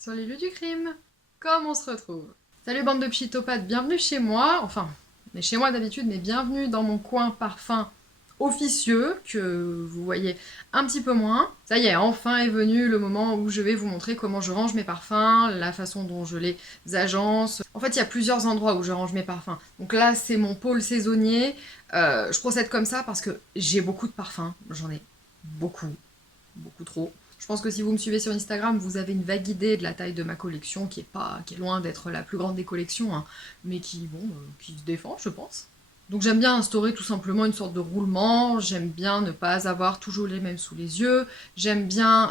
sur les lieux du crime. Comme on se retrouve. Salut bande de pchitopathes, bienvenue chez moi, enfin, on est chez moi d'habitude, mais bienvenue dans mon coin parfum officieux, que vous voyez un petit peu moins. Ça y est, enfin est venu le moment où je vais vous montrer comment je range mes parfums, la façon dont je les agence. En fait, il y a plusieurs endroits où je range mes parfums. Donc là, c'est mon pôle saisonnier. Je procède comme ça parce que j'ai beaucoup de parfums, j'en ai beaucoup, beaucoup trop. Je pense que si vous me suivez sur Instagram, vous avez une vague idée de la taille de ma collection, qui est loin d'être la plus grande des collections, hein, mais qui se défend, je pense. Donc j'aime bien instaurer tout simplement une sorte de roulement, j'aime bien ne pas avoir toujours les mêmes sous les yeux, j'aime bien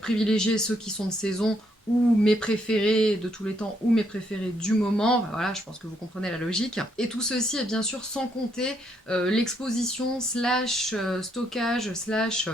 privilégier ceux qui sont de saison ou mes préférés de tous les temps ou mes préférés du moment. Voilà, je pense que vous comprenez la logique. Et tout ceci est bien sûr sans compter l'exposition slash stockage slash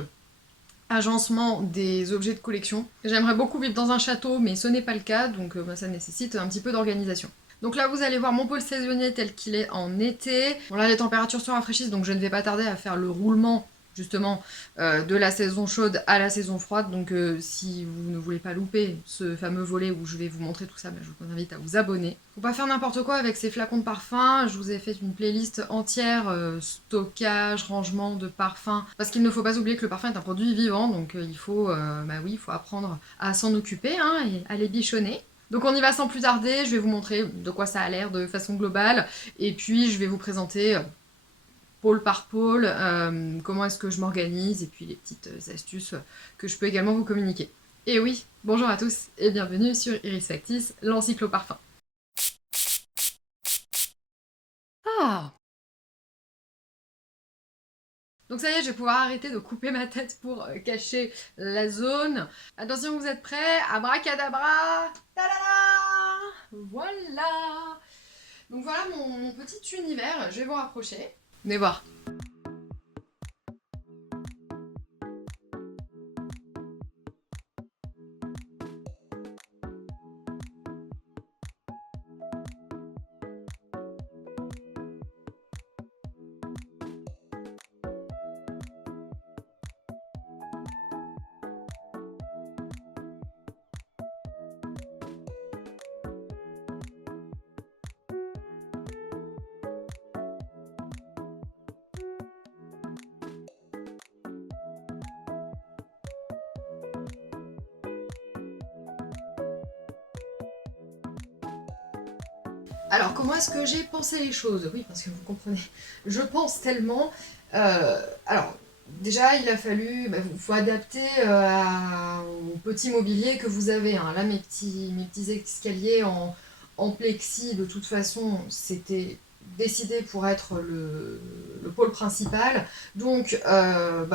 agencement des objets de collection. J'aimerais beaucoup vivre dans un château, mais ce n'est pas le cas, donc ça nécessite un petit peu d'organisation. Donc là, vous allez voir mon pôle saisonnier tel qu'il est en été. Bon là, les températures se rafraîchissent, donc je ne vais pas tarder à faire le roulement justement de la saison chaude à la saison froide. Donc si vous ne voulez pas louper ce fameux volet où je vais vous montrer tout ça, je vous invite à vous abonner. Faut pas faire n'importe quoi avec ces flacons de parfum. Je vous ai fait une playlist entière stockage, rangement de parfums, parce qu'il ne faut pas oublier que le parfum est un produit vivant, donc il faut apprendre à s'en occuper hein, et à les bichonner. Donc on y va sans plus tarder, je vais vous montrer de quoi ça a l'air de façon globale, et puis je vais vous présenter pôle par pôle, comment est-ce que je m'organise, et puis les petites astuces que je peux également vous communiquer. Et oui, bonjour à tous, et bienvenue sur Iris Factice, l'encyclo-parfum. Ah! Donc ça y est, je vais pouvoir arrêter de couper ma tête pour cacher la zone. Attention, vous êtes prêts? Abracadabra! Ta-da-da! Voilà! Donc voilà mon petit univers, je vais vous rapprocher. Venez voir. Alors, comment est-ce que j'ai pensé les choses? Oui, parce que vous comprenez, je pense tellement. Alors, déjà, il a fallu, faut adapter au petit mobilier que vous avez. Hein. Là, mes petits escaliers en plexi, de toute façon, c'était décidé pour être le pôle principal. Donc,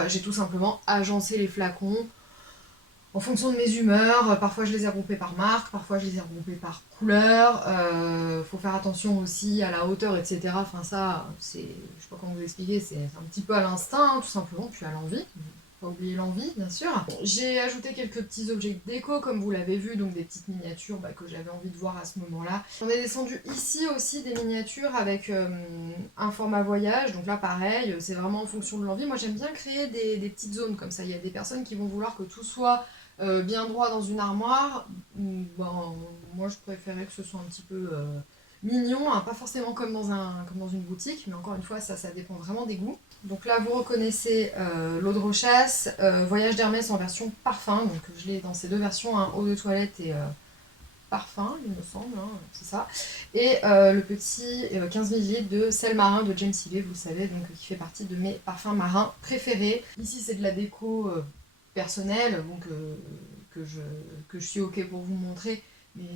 j'ai tout simplement agencé les flacons en fonction de mes humeurs. Parfois je les ai regroupés par marque, parfois je les ai regroupés par couleur. Faut faire attention aussi à la hauteur, etc. Enfin ça, c'est, je sais pas comment vous expliquer, c'est un petit peu à l'instinct, hein, tout simplement, puis à l'envie. Pas oublier l'envie, bien sûr. J'ai ajouté quelques petits objets de déco, comme vous l'avez vu, donc des petites miniatures que j'avais envie de voir à ce moment-là. On est descendu ici aussi des miniatures avec un format voyage, donc là pareil, c'est vraiment en fonction de l'envie. Moi j'aime bien créer des petites zones comme ça. Il y a des personnes qui vont vouloir que tout soit bien droit dans une armoire. Moi je préférais que ce soit un petit peu mignon, hein, pas forcément comme dans une boutique, mais encore une fois ça dépend vraiment des goûts. Donc là vous reconnaissez l'eau de Rochasse, Voyage d'Hermès en version parfum, donc je l'ai dans ces deux versions, hein, eau de toilette et parfum il me semble, hein, c'est ça. Et le petit 15 ml de sel marin de James Ivey, vous le savez, donc qui fait partie de mes parfums marins préférés. Ici c'est de la déco personnelle, donc que je suis ok pour vous montrer, mais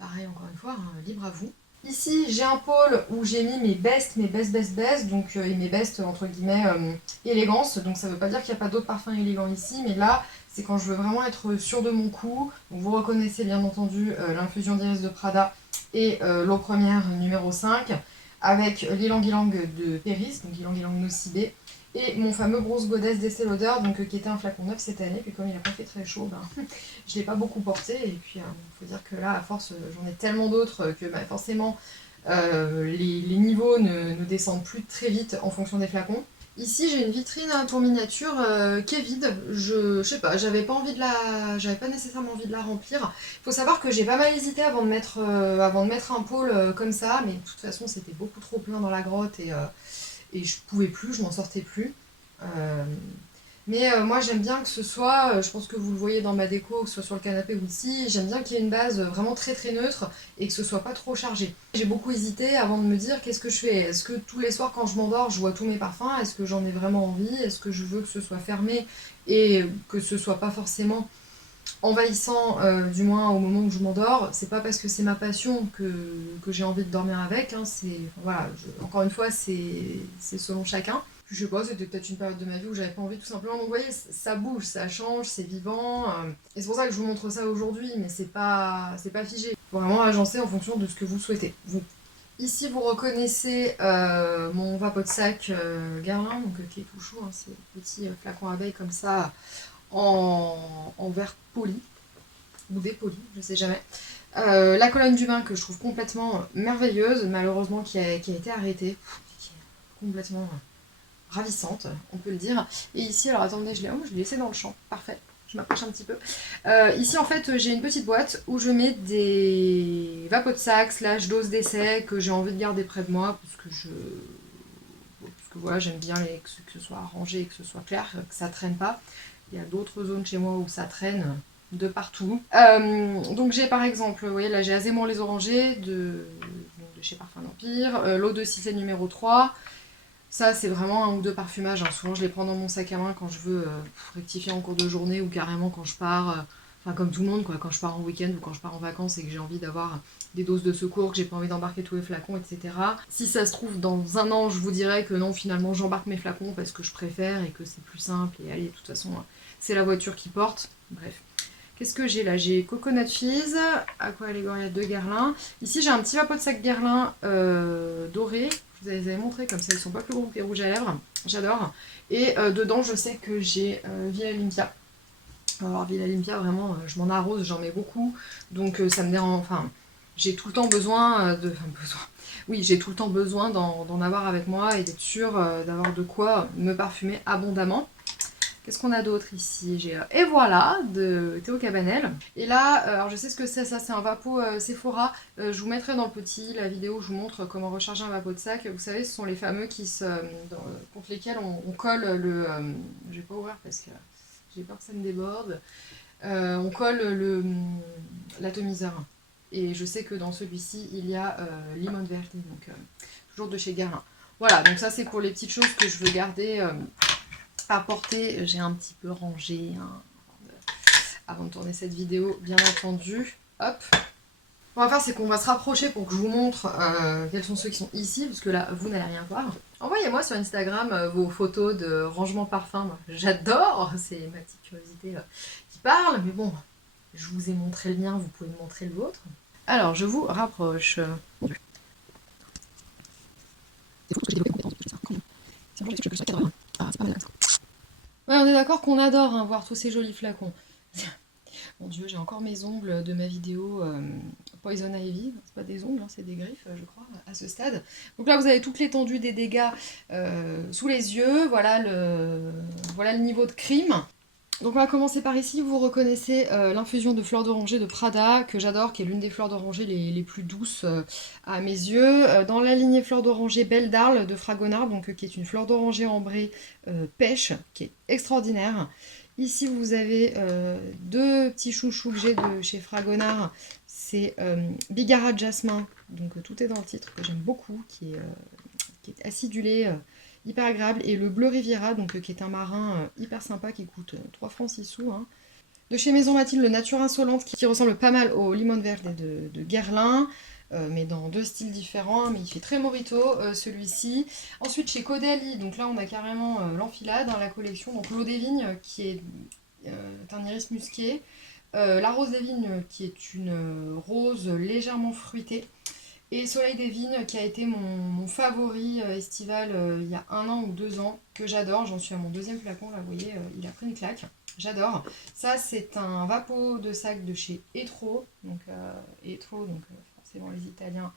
pareil encore une fois, hein, libre à vous. Ici j'ai un pôle où j'ai mis mes best, donc et mes best entre guillemets élégance, donc ça veut pas dire qu'il n'y a pas d'autres parfums élégants ici, mais là c'est quand je veux vraiment être sûre de mon coup. Donc vous reconnaissez bien entendu l'infusion d'Iris de Prada et l'eau première numéro 5 avec l'Ylang Ylang de Péris, donc Ylang Ylang Nocibé, et mon fameux Grosse Goddess d'Estée Lauder, donc qui était un flacon neuf cette année, puis comme il n'a pas fait très chaud, je ne l'ai pas beaucoup porté, et puis il faut dire que là, à force, j'en ai tellement d'autres que forcément les niveaux ne descendent plus très vite en fonction des flacons. Ici j'ai une vitrine pour miniature qui est vide. Je sais pas, j'avais pas nécessairement envie de la remplir. Il faut savoir que j'ai pas mal hésité avant de mettre un pôle comme ça, mais de toute façon c'était beaucoup trop plein dans la grotte et je pouvais plus, je m'en sortais plus. Euh, mais moi j'aime bien que ce soit, je pense que vous le voyez dans ma déco, que ce soit sur le canapé ou ici, j'aime bien qu'il y ait une base vraiment très très neutre et que ce soit pas trop chargé. J'ai beaucoup hésité avant de me dire qu'est-ce que je fais. Est-ce que tous les soirs quand je m'endors je vois tous mes parfums? Est-ce que j'en ai vraiment envie? Est-ce que je veux que ce soit fermé et que ce soit pas forcément envahissant, du moins au moment où je m'endors? C'est pas parce que c'est ma passion que j'ai envie de dormir avec, hein, voilà, encore une fois c'est selon chacun. Je sais pas, c'était peut-être une période de ma vie où j'avais pas envie tout simplement. Donc vous voyez, ça bouge, ça change, c'est vivant. Et c'est pour ça que je vous montre ça aujourd'hui, mais c'est pas figé. Faut vraiment agencer en fonction de ce que vous souhaitez. Vous. Ici, vous reconnaissez mon vapeau de sac Guerlain, donc qui est tout chou, hein, c'est un petit flacon abeille comme ça, en verre poli, ou dépoli, je sais jamais. La colonne du bain que je trouve complètement merveilleuse, malheureusement qui a été arrêtée, qui est complètement ravissante, on peut le dire. Et ici, alors attendez, je l'ai laissé dans le champ, parfait. Je m'approche un petit peu. Ici, en fait, j'ai une petite boîte où je mets des vapeaux de sac / doses d'essai que j'ai envie de garder près de moi parce que voilà, j'aime bien que ce soit rangé, que ce soit clair, que ça traîne pas. Il y a d'autres zones chez moi où ça traîne de partout. Donc j'ai par exemple, vous voyez là j'ai Azémon les orangers de chez Parfum d'Empire, l'eau de Cicet numéro 3. Ça c'est vraiment un ou deux parfumages, hein. Souvent je les prends dans mon sac à main quand je veux rectifier en cours de journée ou carrément quand je pars, enfin comme tout le monde quoi, quand je pars en week-end ou quand je pars en vacances et que j'ai envie d'avoir des doses de secours, que j'ai pas envie d'embarquer tous les flacons, etc. Si ça se trouve dans un an je vous dirais que non finalement j'embarque mes flacons parce que je préfère et que c'est plus simple et allez de toute façon c'est la voiture qui porte, bref. Qu'est-ce que j'ai là? J'ai Coconut Fizz, Aqua Allegoria de Guerlain. Ici j'ai un petit vapeau de sac Guerlain doré. Je vous les avais montré comme ça, ils sont pas plus gros que les rouges à lèvres. J'adore. Et dedans je sais que j'ai Villa Olympia. Alors Villa Olympia vraiment je m'en arrose, j'en mets beaucoup. Donc ça me dérange. Enfin, j'ai tout le temps besoin de. Enfin besoin. Oui, j'ai tout le temps besoin d'en avoir avec moi et d'être sûre d'avoir de quoi me parfumer abondamment. Qu'est-ce qu'on a d'autre ici? J'ai Et voilà de Théo Cabanel. Et là, alors je sais ce que c'est, ça c'est un vapeau Sephora. Je vous mettrai dans le petit la vidéo où je vous montre comment recharger un vapeau de sac. Vous savez, ce sont les fameux contre lesquels on colle le. Je vais pas ouvrir parce que j'ai peur que ça me déborde. On colle l'atomiseur. Et je sais que dans celui-ci, il y a Limon Verde, donc toujours de chez Guerlain. Voilà, donc ça c'est pour les petites choses que je veux garder à porter. J'ai un petit peu rangé hein, avant de tourner cette vidéo, bien entendu. Hop. Ce qu'on va faire, c'est qu'on va se rapprocher pour que je vous montre quels sont ceux qui sont ici, parce que là, vous n'allez rien voir. Envoyez-moi sur Instagram vos photos de rangement parfum. Moi, j'adore, c'est ma petite curiosité qui parle, mais bon, je vous ai montré le mien, vous pouvez me montrer le vôtre. Alors, je vous rapproche. Ouais, on est d'accord qu'on adore hein, voir tous ces jolis flacons. Mon dieu, j'ai encore mes ongles de ma vidéo Poison Ivy. C'est pas des ongles, hein, c'est des griffes, je crois, à ce stade. Donc là, vous avez toute l'étendue des dégâts sous les yeux. Voilà le niveau de crime. Donc on va commencer par ici, vous reconnaissez l'infusion de fleurs d'oranger de Prada, que j'adore, qui est l'une des fleurs d'oranger les plus douces à mes yeux. Dans la lignée fleurs d'oranger Belle d'Arles de Fragonard, donc qui est une fleur d'oranger ambrée pêche, qui est extraordinaire. Ici vous avez deux petits chouchous que j'ai de chez Fragonard, c'est Bigara Jasmin, donc tout est dans le titre, que j'aime beaucoup, qui est acidulé. Hyper agréable, et le bleu Riviera, donc, qui est un marin hyper sympa, qui coûte 3 francs 6 sous. Hein. De chez Maison Mathilde, le Nature Insolente, qui ressemble pas mal au Limon Verde de Guerlain, mais dans deux styles différents, mais il fait très mojito celui-ci. Ensuite chez Caudalie, donc là on a carrément l'enfilade dans la collection, donc l'eau des vignes, qui est un iris musqué, la rose des vignes, qui est une rose légèrement fruitée, et Soleil des Vignes, qui a été mon favori estival il y a 1 an ou 2 ans, que j'adore. J'en suis à mon deuxième flacon, là, vous voyez, il a pris une claque. J'adore. Ça, c'est un vapeau de sac de chez Etro. Donc, forcément, les Italiens,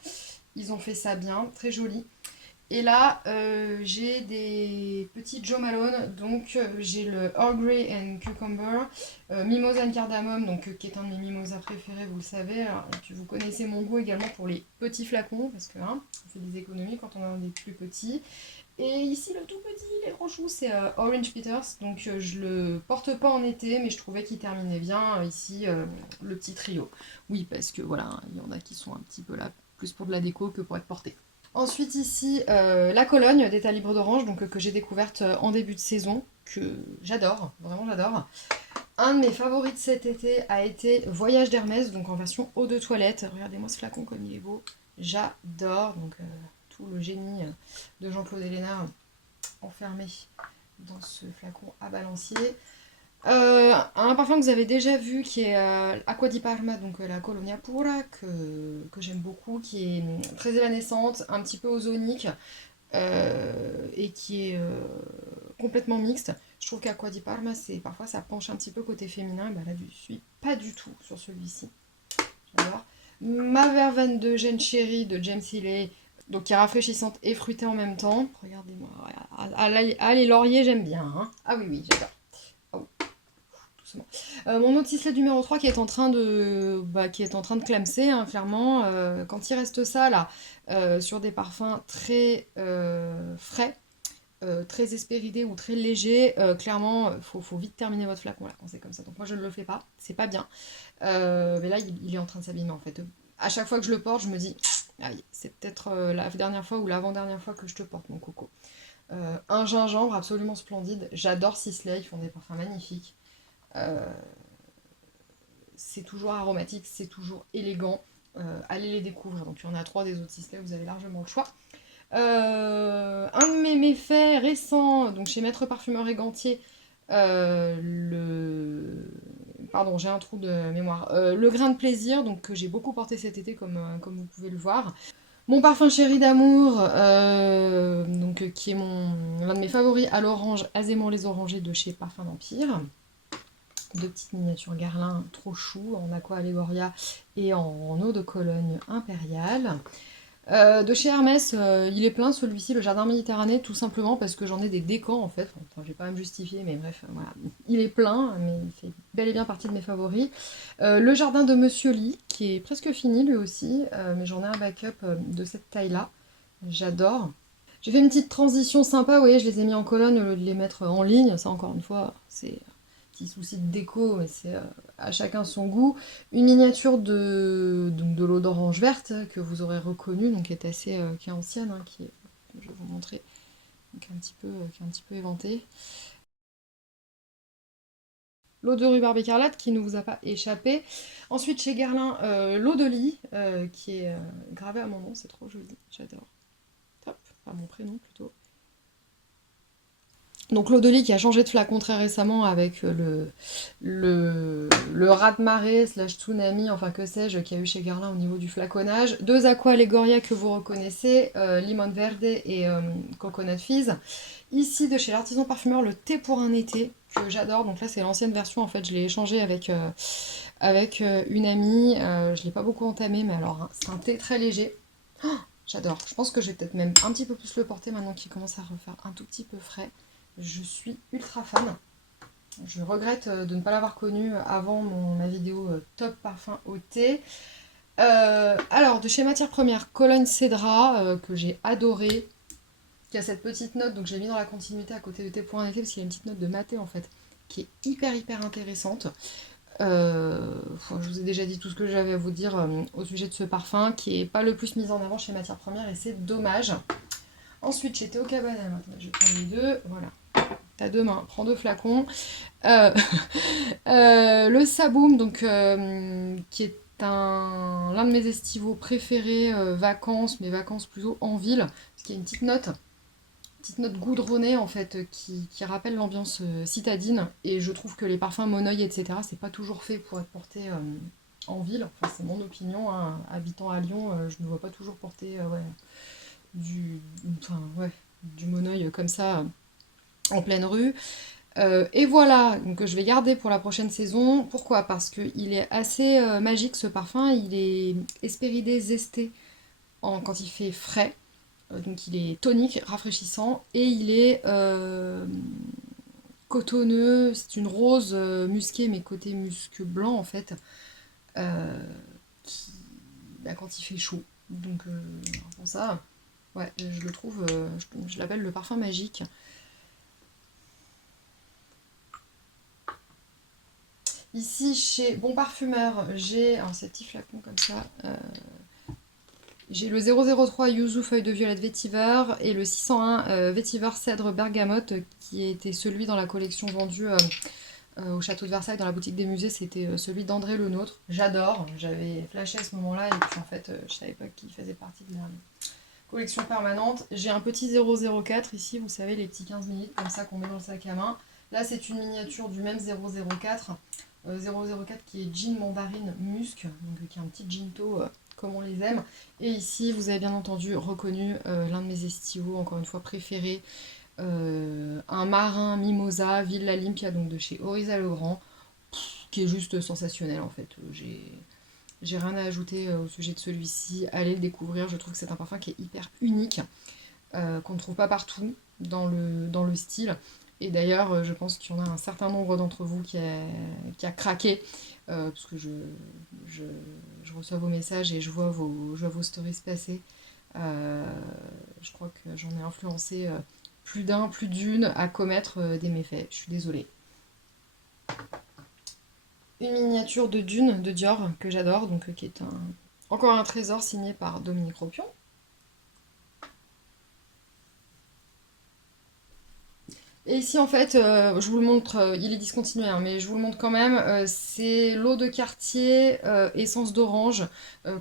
ils ont fait ça bien. Très joli. Et là, j'ai des petits Jo Malone, donc j'ai le Earl Grey and Cucumber, Mimosa and Cardamome, donc qui est un de mes mimosas préférés, vous le savez. Alors, vous connaissez mon goût également pour les petits flacons, parce que hein, on fait des économies quand on a des plus petits. Et ici, le tout petit, les grands choux, c'est Orange Peters, donc je le porte pas en été, mais je trouvais qu'il terminait bien ici, le petit trio. Oui, parce que voilà, il y en a qui sont un petit peu là, plus pour de la déco que pour être portés. Ensuite ici, la Cologne d'État libre d'Orange, donc que j'ai découverte en début de saison, que j'adore, vraiment j'adore. Un de mes favoris de cet été a été Voyage d'Hermès, donc en version eau de toilette. Regardez-moi ce flacon comme il est beau, j'adore. Donc tout le génie de Jean-Claude Hélénard enfermé dans ce flacon à balancier. Un parfum que vous avez déjà vu qui est Acqua di Parma, donc la Colonia Pura, que j'aime beaucoup, qui est très évanescente, un petit peu ozonique et qui est complètement mixte. Je trouve qu'Acqua di Parma, parfois ça penche un petit peu côté féminin, et ben là je suis pas du tout sur celui-ci. J'adore. Ma verveine de Gêne Chérie de James Healey, donc qui est rafraîchissante et fruitée en même temps. Regardez-moi, les lauriers j'aime bien. Hein. Ah oui, j'adore. Mon autre ciselet numéro 3 qui est en train de clamser, hein, clairement. Quand il reste ça, là, sur des parfums très frais, très espéridés ou très légers, clairement, faut vite terminer votre flacon, là, quand c'est comme ça. Donc moi, je ne le fais pas, c'est pas bien. Mais là, il est en train de s'abîmer, en fait. À chaque fois que je le porte, je me dis, ah oui, c'est peut-être la dernière fois ou l'avant-dernière fois que je te porte, mon coco. Un gingembre absolument splendide. J'adore Sisley, ils font des parfums magnifiques. C'est toujours aromatique, c'est toujours élégant. Allez les découvrir. Donc il y en a 3 des autres Sisley, vous avez largement le choix. Un de mes méfaits récents, donc chez Maître Parfumeur et Gantier, Pardon, j'ai un trou de mémoire. Le grain de plaisir, donc que j'ai beaucoup porté cet été, comme vous pouvez le voir. Mon parfum chéri d'amour, donc qui est l'un de mes favoris à l'orange, Azémon les orangers de chez Parfum d'Empire. 2 petites miniatures Guerlain trop chou en Aqua Allegoria et en eau de Cologne impériale. De chez Hermès, il est plein celui-ci, le Jardin Méditerranée, tout simplement parce que j'en ai des décans en fait. Enfin, je vais pas me justifier, mais bref, voilà. Il est plein, mais il fait bel et bien partie de mes favoris. Le Jardin de Monsieur Lee, qui est presque fini lui aussi, mais j'en ai un backup de cette taille-là. J'adore. J'ai fait une petite transition sympa, vous voyez, je les ai mis en colonne au lieu de les mettre en ligne. Ça, encore une fois, c'est petit souci de déco, mais c'est à chacun son goût. Une miniature de l'eau d'orange verte que vous aurez reconnue, donc qui est qui est ancienne, hein, je vais vous montrer, donc qui est un petit peu éventée. L'eau de rhubarbe écarlate qui ne vous a pas échappé. Ensuite chez Guerlain, l'eau de lit qui est gravée à mon nom, c'est trop joli, j'adore. Hop, enfin mon prénom plutôt. Donc l'eau de lit qui a changé de flacon très récemment avec le raz-de-marée slash tsunami, enfin que sais-je, qu'il y a eu chez Guerlain au niveau du flaconnage. 2 Aqua Allegoria que vous reconnaissez, Limon Verde et Coconut Fizz. Ici de chez l'artisan parfumeur, le thé pour un été, que j'adore. Donc là c'est l'ancienne version, en fait je l'ai échangé avec une amie. Je l'ai pas beaucoup entamé, mais alors hein, c'est un thé très léger. Oh, j'adore. Je pense que je vais peut-être même un petit peu plus le porter maintenant qu'il commence à refaire un tout petit peu frais. Je suis ultra fan. Je regrette de ne pas l'avoir connu avant ma vidéo top parfum au thé. Alors, de chez Matière Première, Cologne Cédra, que j'ai adoré, qui a cette petite note, donc je l'ai mis dans la continuité à côté de thé pour un été, parce qu'il y a une petite note de maté en fait, qui est hyper intéressante. Je vous ai déjà dit tout ce que j'avais à vous dire au sujet de ce parfum, qui est pas le plus mis en avant chez Matière Première, et c'est dommage. Ensuite, chez Théo Cabana, je vais prendre les deux, voilà. T'as 2 mains, prends 2 flacons. Le Saboum, donc, qui est l'un de mes estivaux préférés, vacances, mais vacances plutôt en ville, parce qu'il y a une petite note goudronnée en fait, qui rappelle l'ambiance citadine, et je trouve que les parfums Moneuil, etc., c'est pas toujours fait pour être porté en ville, enfin c'est mon opinion, hein. Habitant à Lyon, je ne vois pas toujours porter du Moneuil comme ça en pleine rue. Et voilà, donc je vais garder pour la prochaine saison. Pourquoi? Parce qu'il est assez magique ce parfum, il est espéridé, zesté quand il fait frais. Donc il est tonique, rafraîchissant, et il est cotonneux, c'est une rose musquée, mais côté musc blanc en fait, qui, bah, quand il fait chaud. Donc pour ça, ouais, je le trouve, je l'appelle le parfum magique. Ici, chez Bon Parfumeur, j'ai ces petits flacons comme ça. J'ai le 003 Yuzu Feuille de Violette Vétiver et le 601 Vétiver Cèdre Bergamote qui était celui dans la collection vendue au château de Versailles dans la boutique des musées. C'était celui d'André Le Nôtre. J'adore, j'avais flashé à ce moment-là et puis en fait je savais pas qu'il faisait partie de la collection permanente. J'ai un petit 004 ici, vous savez les petits 15 ml comme ça qu'on met dans le sac à main. Là c'est une miniature du même 004. 004 qui est gin mandarine musc, donc qui est un petit ginto comme on les aime. Et ici, vous avez bien entendu reconnu l'un de mes estivaux, encore une fois préférés, un marin mimosa Villa Limpia, donc de chez Oriza Legrand, qui est juste sensationnel en fait. J'ai rien à ajouter au sujet de celui-ci. Allez le découvrir, je trouve que c'est un parfum qui est hyper unique, qu'on ne trouve pas partout dans le style. Et d'ailleurs, je pense qu'il y en a un certain nombre d'entre vous qui a craqué, parce que je reçois vos messages et je vois vos stories passer. Je crois que j'en ai influencé plus d'un, plus d'une à commettre des méfaits. Je suis désolée. Une miniature de Dune de Dior que j'adore, donc qui est encore un trésor signé par Dominique Ropion. Et ici en fait, je vous le montre, il est discontinué, hein, mais je vous le montre quand même, c'est l'eau de quartier essence d'orange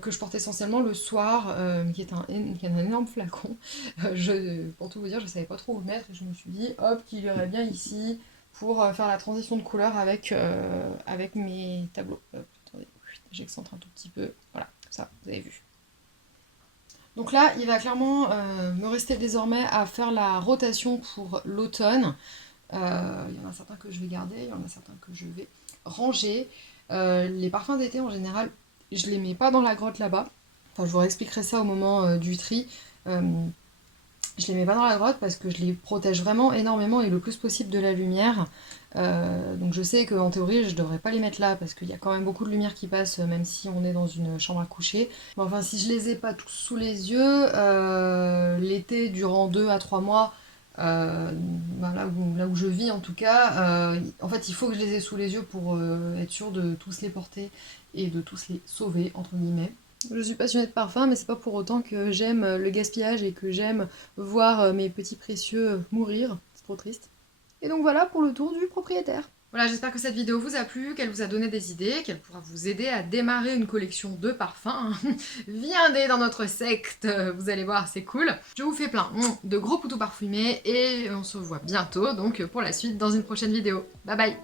que je porte essentiellement le soir, qui est un énorme flacon. Pour tout vous dire, je savais pas trop où le mettre et je me suis dit, hop, qu'il irait bien ici pour faire la transition de couleur avec mes tableaux. Attendez, j'excentre un tout petit peu, voilà, ça, vous avez vu. Donc là, il va clairement me rester désormais à faire la rotation pour l'automne. Il y en a certains que je vais garder, il y en a certains que je vais ranger. Les parfums d'été, en général, je les mets pas dans la grotte là-bas. Enfin, je vous réexpliquerai ça au moment du tri. Je les mets pas dans la grotte parce que je les protège vraiment énormément et le plus possible de la lumière. Donc je sais qu'en théorie je devrais pas les mettre là parce qu'il y a quand même beaucoup de lumière qui passe même si on est dans une chambre à coucher. Mais enfin si je les ai pas tous sous les yeux, l'été durant 2 à 3 mois, là où je vis en tout cas, en fait il faut que je les ai sous les yeux pour être sûr de tous les porter et de tous les sauver entre guillemets. Je suis passionnée de parfum, mais c'est pas pour autant que j'aime le gaspillage et que j'aime voir mes petits précieux mourir. C'est trop triste. Et donc voilà pour le tour du propriétaire. Voilà, j'espère que cette vidéo vous a plu, qu'elle vous a donné des idées, qu'elle pourra vous aider à démarrer une collection de parfums. Viendez dans notre secte, vous allez voir, c'est cool. Je vous fais plein de gros poutous parfumés et on se voit bientôt donc pour la suite dans une prochaine vidéo. Bye bye.